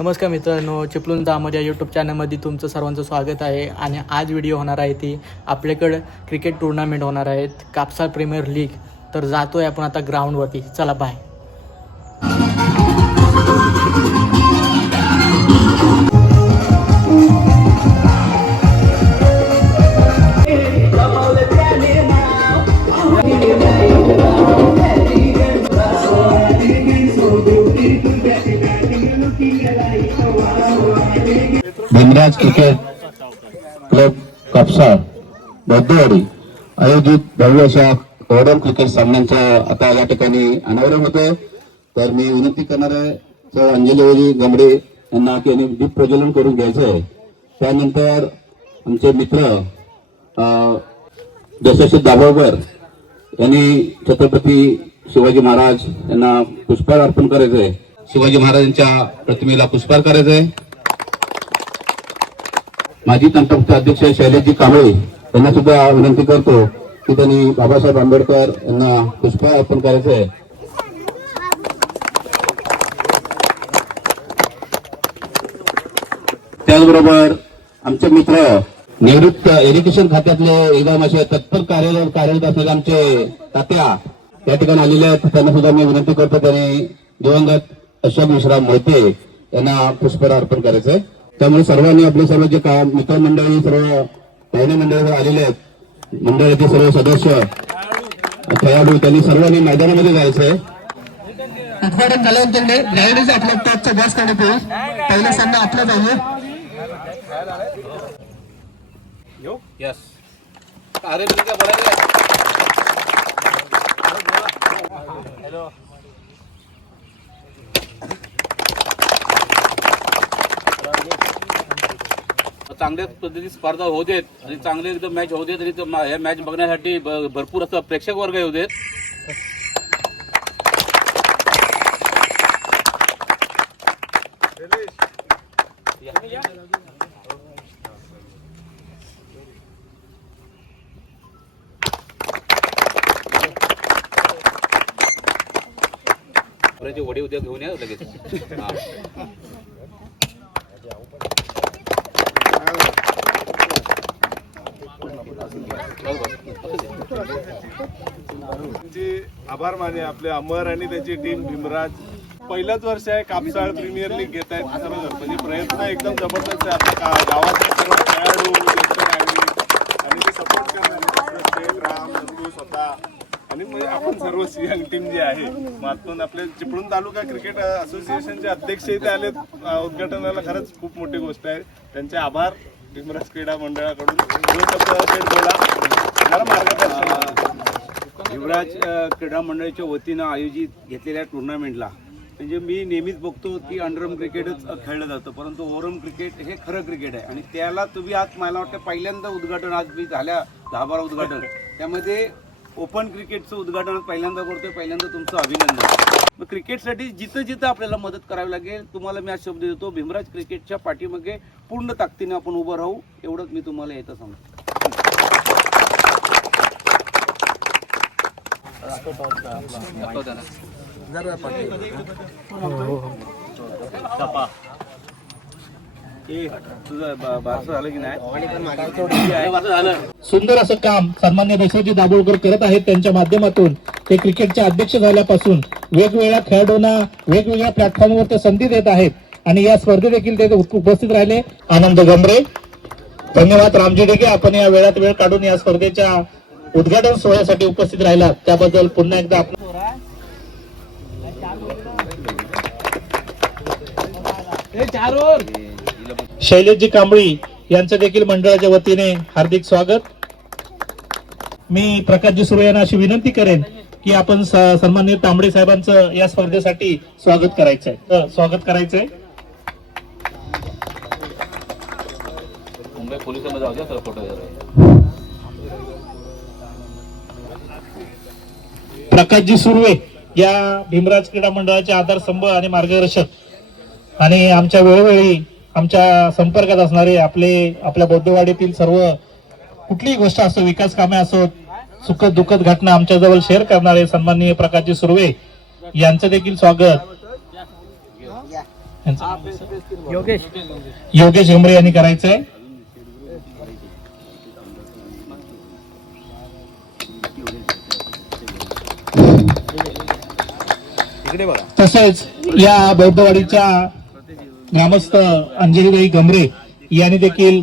नमस्कार मित्रांनो, चिपळूण दामोद या यूट्यूब चॅनलमध्ये तुमचं सर्वांचं स्वागत आहे. आणि आज व्हिडिओ होणार आहे ती आपल्याकडं क्रिकेट टुर्नामेंट होणार आहेत, कापसा प्रीमियर लीग. तर जातोय आपण आता ग्राउंडवरती. चला bye. Bhimraj cricket club कापसा Bauddhawadi आयोजित भव्य अशा ओव्हरऑल क्रिकेट सामन्यांचा आता या ठिकाणी अनावरण होतोय. तर मी विनंती करणार आहे अंजली गमडे यांना की यांनी दीप प्रज्वलन करून घ्यायचं आहे. त्यानंतर आमचे मित्र जसश्री दाभोळकर यांनी छत्रपती शिवाजी महाराज यांना पुष्पहार अर्पण करायचं आहे. शिवाजी महाराजांच्या प्रतिमेला पुष्पहार करायचं आहे. माजी तंत्रज्ञ अध्यक्ष शैलेशजी कांबळे यांना सुद्धा विनंती करतो की त्यांनी बाबासाहेब आंबेडकर यांना पुष्पहार अर्पण करायचं आहे. त्याचबरोबर आमचे मित्र निवृत्त एज्युकेशन खात्यातले एकदम असे तत्पर कार्यरत असलेले आमचे तात्या त्या ठिकाणी आलेले आहेत. त्यांना सुद्धा मी विनंती करतो त्यांनी दिवंगत अशोक विश्राम मोहिते यांना पुष्पहार अर्पण करायचं आहे. त्यामुळे सर्वांनी आपले सर्व जे मित्रमंडळी सर्व पाहुणे मंडळी आलेले आहेत, मंडळाचे सर्व सदस्य खेळाडू त्यांनी सर्वांनी मैदानामध्ये जायचंय. उद्घाटन झाल्यानंतर गाईडच आपल्या टॉपचा बॉस काढत पहिला सामना आपला पाहिजे. चांगल्या पद्धतीची स्पर्धा होऊ देत आणि चांगले एकदम मॅच होऊ देत आणि हे मॅच बघण्यासाठी भरपूर असं प्रेक्षक वर्ग येऊ देत. वडी उद्या घेऊन या लगेच. आभार माने आपले अमर आणि त्याची टीम. भीमराज पहिलंच वर्ष आहे कापसाळ प्रीमियर लीग घेत आहेत. म्हणजे प्रयत्न एकदम जबरदस्त आहे. आपल्या गावातले सर्व खेळाडू आणि ते सपोर्ट करणारे राम नंदू स्वतः आणि म्हणजे आपण सर्व यंग टीम जी आहे. मातून आपले चिपळूण तालुका क्रिकेट असोसिएशनचे अध्यक्ष इथे आलेत उद्घाटनाला. खरंच खूप मोठी गोष्ट आहे. त्यांचे आभार भीमराज क्रीडा मंडळाकडून. युवराज क्रीडा मंडळाच्या वतीनं आयोजित घेतलेल्या टुर्नामेंटला म्हणजे मी नेहमीच बघतो की अंडरम क्रिकेटच खेळलं जातं, परंतु ओव्हरम क्रिकेट हे खरं क्रिकेट आहे. आणि त्याला तुम्ही आज मला वाटतं पहिल्यांदा उद्घाटन आज मी झाल्या 10-12 उद्घाटन त्यामध्ये ओपन क्रिकेटचं उद्घाटन पहिल्यांदा करतोय. पहिल्यांदा तुमचं अभिनंदन. मग क्रिकेटसाठी जिथं जिथं आपल्याला मदत करावी लागेल तुम्हाला मी आज शब्द देतो, भीमराज क्रिकेटच्या पाठीमागे पूर्ण ताकदीने आपण उभं राहू एवढंच मी तुम्हाला येतं सांगतो. सुंदर असं काम सन्मान्य दशरथजी दाभोळकर करत आहेत. त्यांच्या माध्यमातून ते क्रिकेटचे अध्यक्ष झाल्यापासून वेगवेगळ्या खेळाडूंना वेगवेगळ्या प्लॅटफॉर्मवर ते संधी देत आहेत आणि या स्पर्धेत देखील ते उपस्थित राहिले. आनंद गमरे, धन्यवाद. रामजी डेगे, आपण या वेळात वेळ काढून या स्पर्धेच्या उद्घाटन सोहळ्यासाठी उपस्थित राहिला त्याबद्दल पुन्हा एकदा आपण. शैलेशजी कांबळी यांचं देखील मंडळाच्या वतीने हार्दिक स्वागत. मी प्रकाशजी सुर्वे यांना अशी विनंती करेन की आपण सन्माननीय तांबडे साहेबांचं या स्पर्धेसाठी स्वागत करायचंय. मुंबई पोलिसांमध्ये जाऊ द्या फोटो. प्रकाशजी सुर्वे या भीमराज क्रीडा मंडळाचे आधारस्तंभ आणि मार्गदर्शक आणि आमच्या वेळोवेळी आमच्या संपर्कात असणारे आपल्या बौद्धवाडीतील सर्व कुठलीही गोष्ट असो, विकास कामे असो, सुखद दुःखद घटना आमच्याजवळ शेअर करणारे सन्माननीय प्रकाशजी सुर्वे यांचं देखील स्वागत. योगेश गमरे यांनी करायचंय. तसेच या बौद्धवाडीच्या ग्रामस्थ अंजलीबाई गमरे यांनी देखील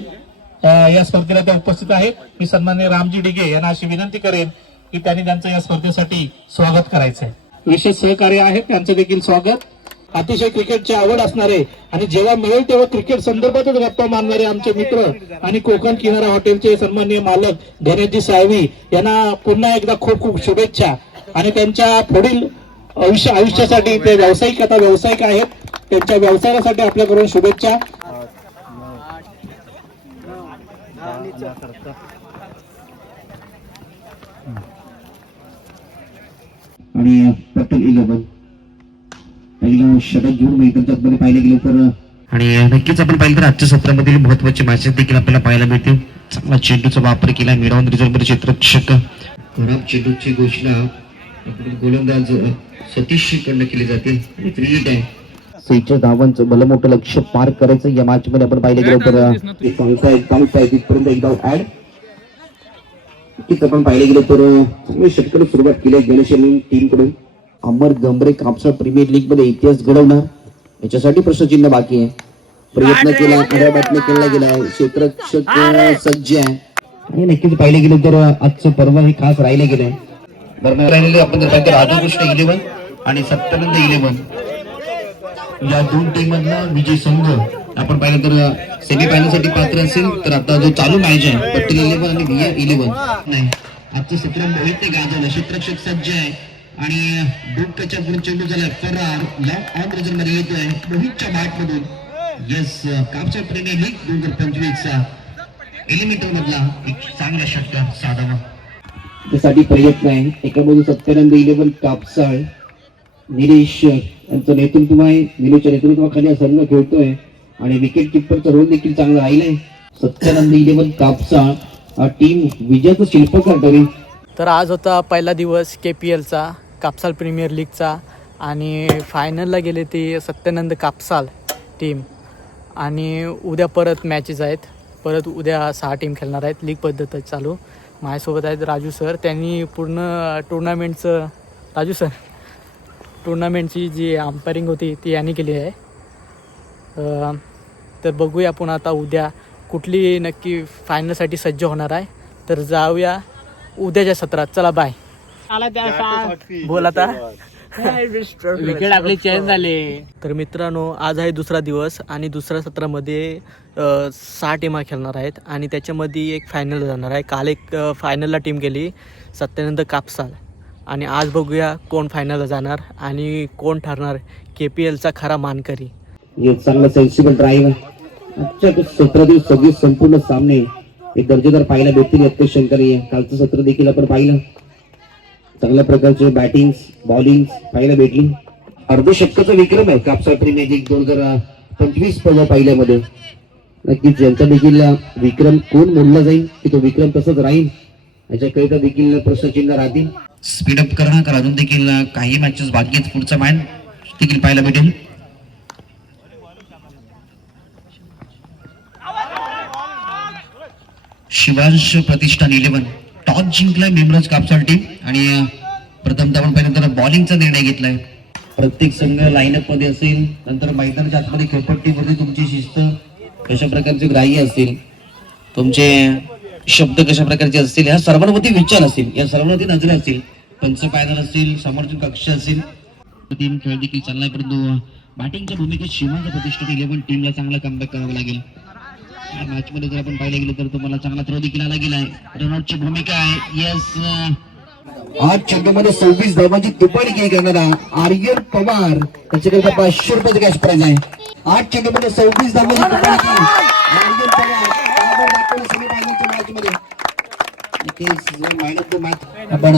या स्पर्धेला त्या उपस्थित आहेत. मी सन्माननीय रामजी डिगे यांना अशी विनंती करेन की त्यांनी त्यांचं या स्पर्धेसाठी स्वागत करायचंय. विशेष सहकार्य आहे त्यांचं देखील स्वागत. अतिशय क्रिकेटची आवड असणारे आणि जेव्हा मिळेल तेव्हा क्रिकेट संदर्भातच गप्पा मारणारे आमचे मित्र आणि कोकण किनारा हॉटेलचे सन्माननीय मालक धनेशजी साळवी यांना पुन्हा एकदा खूप खूप शुभेच्छा आणि त्यांच्या पुढील आयुष्यासाठी ते व्यावसायिक आहेत. त्यांच्या व्यवसायासाठी आपल्याकडून शुभेच्छा. आणि पटेल 11 पहिलं षटक घेऊन मैदानात मध्ये पाहिलं गेलं तर आणि नक्कीच आपण पाहिलं तर आजच्या सत्रामधील महत्वाचे मॅचेस देखील आपल्याला पाहायला मिळतील. चांगला चेंडूचा वापर केला मिडॉन रिझर्व्ह क्षेत्ररक्षक खराब चेंडूची घोषणा गोलंदाज सतीश कडनं केली जाते आणि 3 आहे. 6 धावांचं भलं मोठं लक्ष पार करायचं या मॅच मध्ये आपण पाहिलं गेलं तर चांगलं आहे तिथपर्यंत एकदा ऍड आपण पाहिलं गेलं तर षटकाला सुरुवात केली गणेश टीम कडून. अमर गमरे कापसा प्रीमियर लीग मध्ये इतिहास घडवणार याच्यासाठी प्रश्नचिन्ह बाकी आहे. प्रयत्न केला खऱ्या बॅटने केला गेला क्षेत्ररक्षक सज्ज आहे आणि नक्कीच पाहिलं गेलं तर आजचं पर्व हे खास राहिलं गेलंय. दरम्यान राहिलेले आपण जर पाहिलं राधाकृष्ण 11 आणि सत्यानंद 11 या दोन टीम मधला विजय संघ आपण पाहिलं तर सेमीफायनल साठी पात्र असेल तर आता जो चालू मॅच आहे पटेल 11 आणि VA 11 नाही आजचं सत्र मोहित गाजवलं क्षेत्ररक्षक सज्ज आहे आणि डोक्याच्या पुढे चेंडू झालाय फरार लॉक ऑन रिझन मध्ये येतोय मोहितच्या बॅट मधून. येस कापसा प्रीमियर लीग 2025 चा एलिमिनेटर मधला एक चांगला षटक साधावा त्यासाठी प्रयत्न आहे. एका बाजू सत्यानंद 11 कापसाळ निलेश यांचं नेतृत्व आहे. निलेशच्या नेतृत्वाखाली हा संघ खेळतोय आणि विकेट किपरचा रोल देखील चांगला राहिलाय. सत्यानंद 11 कापसाळ हा टीम विजयाचं शिल्पकार ठरेल. तर आज होता पहिला दिवस KPLचा कापसाल प्रीमियर लीगचा आणि फायनलला गेले ते सत्यानंद कापसाल टीम आणि उद्या परत मॅचेस आहेत. परत उद्या 6 टीम खेळणार आहेत. लीग पद्धत चालू. माझ्यासोबत आहेत राजू सर. त्यांनी पूर्ण टुर्नामेंटची जी अंपायरिंग होती ती यांनी केली आहे. तर बघूया आपण आता उद्या कुठली नक्की फायनलसाठी सज्ज होणार आहे. तर जाऊया उद्याच्या सत्रात. चला बाय. बोल आता. विकेट आपली चेंज झाले. तर मित्रांनो आज आहे दुसरा दिवस आणि दुसऱ्या सत्रामध्ये 6 टीमा खेळणार आहेत आणि त्याच्यामध्ये एक फायनल जाणार आहे. काल एक फायनलला टीम गेली सत्यानंद कापसाल आणि आज बघूया कोण फायनलला जाणार आणि कोण ठरणार KPLचा खरा मानकरी. चांगला सेन्सिबल ड्राईव्ह आजच्या सत्रातील सगळे संपूर्ण सामने एक दर्जेदार पाहायला भेटतील. अत्यंत शंकरीय कालचं सत्र देखील आपण पाहिलं. चांगल्या प्रकारचे बॅटिंग बॉलिंग पाहायला भेटली. अर्धशतकाचा विक्रम आहे कापसा प्रीमियर लीग 2025 पाहिल्यामध्ये. नक्कीच यांचा देखील विक्रम कोण मोडला जाईल की तो विक्रम तसंच राहील याच्याकरिता देखील प्रश्नचिन्ह राहतील. स्पीडअप करणं कारण अजून देखील काही मॅचेस बाकी आहेत. पुढचा मॅच देखील पाहायला भेटेल. शिवांश प्रतिष्ठान 11 टॉस जिंकलाय मेमरज कापसाळ टीम आणि प्रथमतः आपण पाहिलं तर बॉलिंगचा निर्णय घेतलाय. प्रत्येक संघ लाईनअप मध्ये असेल. नंतर मैदानाच्या आतमध्ये खेळपट्टीवरती तुमची शिस्त कशा प्रकारचे ग्राह्य असतील तुमचे शब्द कशा प्रकारचे असतील ह्या सर्वांवरती विचार असेल. या सर्वांवरती नजर असतील. पंच पॅनल असतील समर्थन कक्ष असेल. टीम खेळ देखील चाललाय परंतु बॅटिंगच्या भूमिकेत शिवांश प्रतिष्ठान 11 टीमला चांगला कमबॅक करावा लागेल. या मॅच मध्ये जर आपण पाहिलं गेलं तर तुम्हाला चांगला थ्रो देखील आला गेलाय. रनआउटची भूमिका आहे. येस आज चेंडूमध्ये 26 धावांची तुपाडी केली करणारा आर्यन पवार त्याच्याकरिता 500 रुपयाचं कॅश प्राइज आहे. आज चेंडूमध्ये 26 धावांची तुपाडी केली आर्यन पवार सेमीफायनलच्या मॅच मध्ये. मॅन ऑफ द मॅच आपण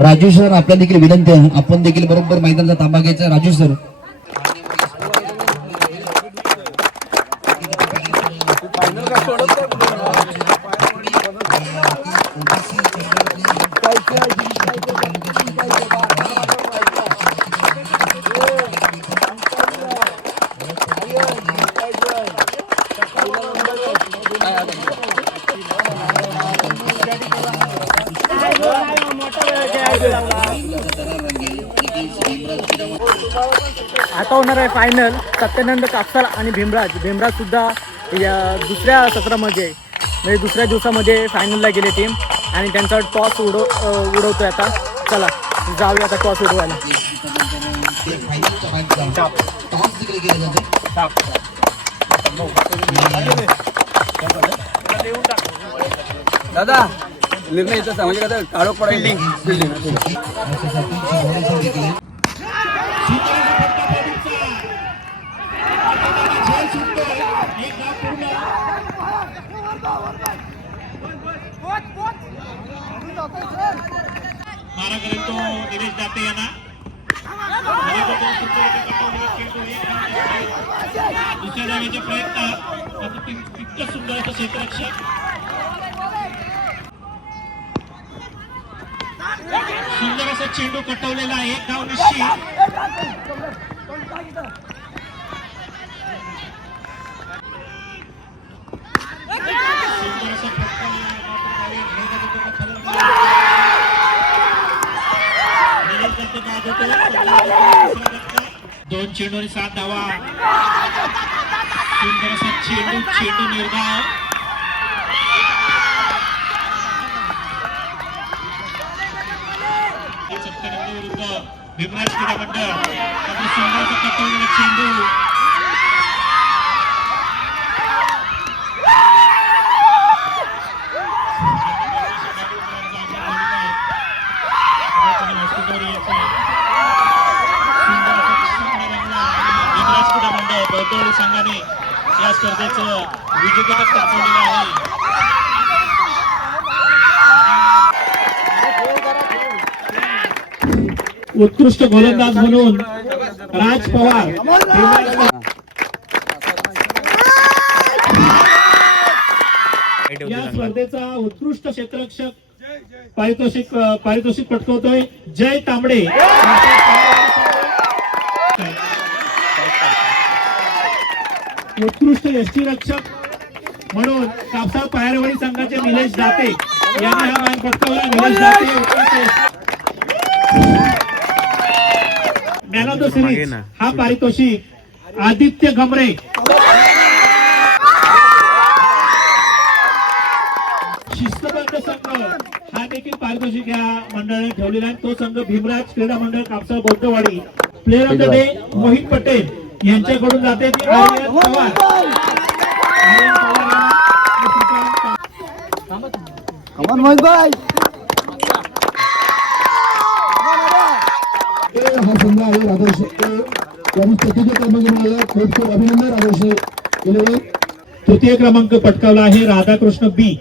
राजू सर आपल्या देखील विनंती आहे आपण देखील बरोबर मैदानाचा ताबा घ्यायचा. राजू सर आता होणार आहे फायनल सत्यानंद कापसाळ आणि भीमराज सुद्धा या दुसऱ्या सत्रामध्ये म्हणजे दुसऱ्या दिवसामध्ये फायनलला गेले टीम आणि त्यांचा टॉस उडवतोय आता. चला जाऊया आता टॉस उडवायला. दादा निर्णय इथं म्हणजे कसं काळोख पडायला मारा करेल तो निलेश दाते यांना दुसऱ्या धावेच्या प्रयत्नात तितकं सुंदर असं क्षेत्ररक्षक सुंदर असा चेंडू कटवलेला आहे. एक धाव निश्चित. सुंदर असा फटका दोन चेंडू आणि 7 धावा. सुंदर असा चेंडू निर्धाव. सत्यानंद विरुद्ध भीमराज क्रीडा मंडळ. सुंदर असा कटवलेला चेंडू. संघाने या स्पर्धेचं विजेतेपद पटकावलेलं आहे. उत्कृष्ट गोलंदाज म्हणून राज पवार या स्पर्धेचा उत्कृष्ट क्षेत्ररक्षक पारितोषिक पटकवतोय जय तांबडे. उत्कृष्ट यष्टीरक्षक म्हणून कापसाळ पायरवडी संघाचे निलेश दाते यांनी हा मान पटकावला. Nilesh Date man of the series हा पारितोषिक आदित्य गमरे. शिस्तबद्ध संघ हा देखील पारितोषिक या मंडळाने ठेवलेला आहे. तो संघ Bhimraj Krida Mandal Kapsal Bauddhawadi. Player of the day Mohit Patel यांच्याकडून जाते आर्यन पवार. हा संघ आहे आदर्श त्यांनी चतुर्थ क्रमांक मिळाला. खूप खूप अभिनंदन आदर्श. तृतीय क्रमांक पटकावला आहे राधाकृष्ण बी.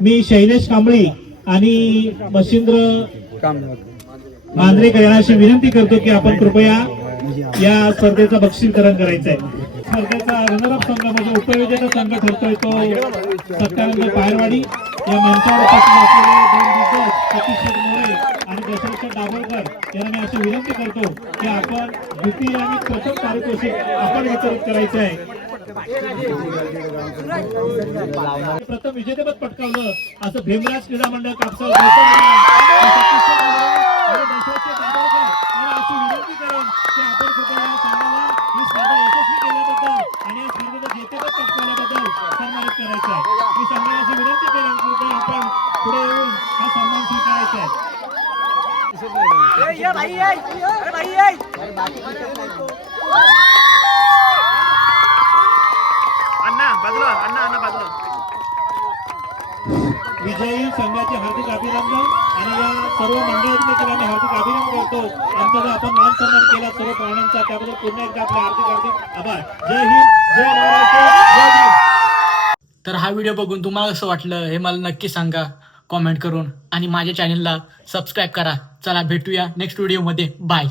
मी शैलेश कांबळी आणि मच्छिंद्र मांजरेकर यांना अशी विनंती करतो की आपण कृपया या स्पर्धेचं बक्षीसकरण करायचं आहे. स्पर्धेचा रनरअप संघ म्हणजे उपविजेता संघ ठरतोय तो सत्यानंद पायरवाडी. या मंचावर उपस्थित असलेले 2 दिग्गज सतीश मोरे आणि दशरथ दाभोळकर यांना मी अशी विनंती करतो की आपण द्वितीय आणि प्रथम पारितोषिक आपण वितरित करायचे आहे. प्रथम विजेतेपद पटकावलं असं भीमराज क्रीडा मंडळ कापसाळ अशी विनंती करेन की आपण कृपया या संघाला ही स्पर्धा यशस्वी केल्याबद्दल आणि या स्पर्धेचं जेतेपद पटकावल्याबद्दल सन्मानित करायचं आहे. मी संघाला अशी विनंती करेन की कृपया आपण पुढे येऊन हा सन्मान स्वीकारायचा आहे. विजयी संघाचे हार्दिक अभिनंदन आणि या सर्व मंडळाचे देखील आम्ही हार्दिक अभिनंदन करतो. आमचा जो आपण मान सन्मान केला सर्व पाहुण्यांचा त्याबद्दल पुन्हा एकदा आपले हार्दिक आभार. जय हिंद, जय महाराष्ट्र, जय भीम. तर हा व्हिडिओ बघून तुम्हाला कसं वाटलं हे मला नक्की सांगा कॉमेंट करून आणि माझ्या चॅनलला सबस्क्राईब करा. चला भेटूया नेक्स्ट व्हिडिओमध्ये. बाय.